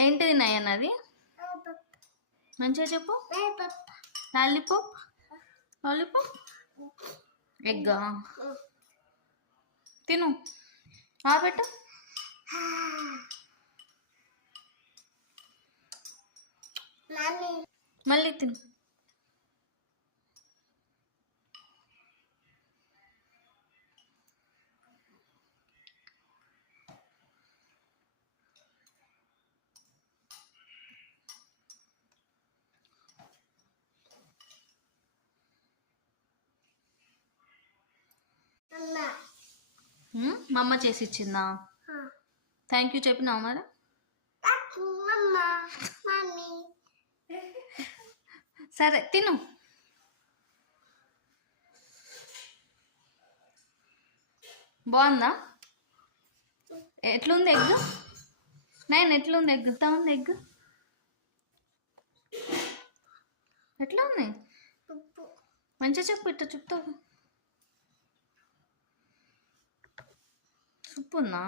ఏంటిది నయన్ అది? మంచిగా చెప్పు. లాలీపాప్. లాలీపాప్. ఎగ్గా తిను. పెట్టు. మళ్ళీ తిను. మా అమ్మ చేసి ఇచ్చిందా? థ్యాంక్ యూ చెప్పినావు మరి. సరే తిను. బాగుందా? ఎట్లుంది ఎగ్? నేను ఎట్లుంది ఎగ్? ఉంది ఎగ్ ఎట్లా ఉంది? మంచిగా చెప్పు. ఇట్లా చెప్తావు. ఉప్పు ఉందా?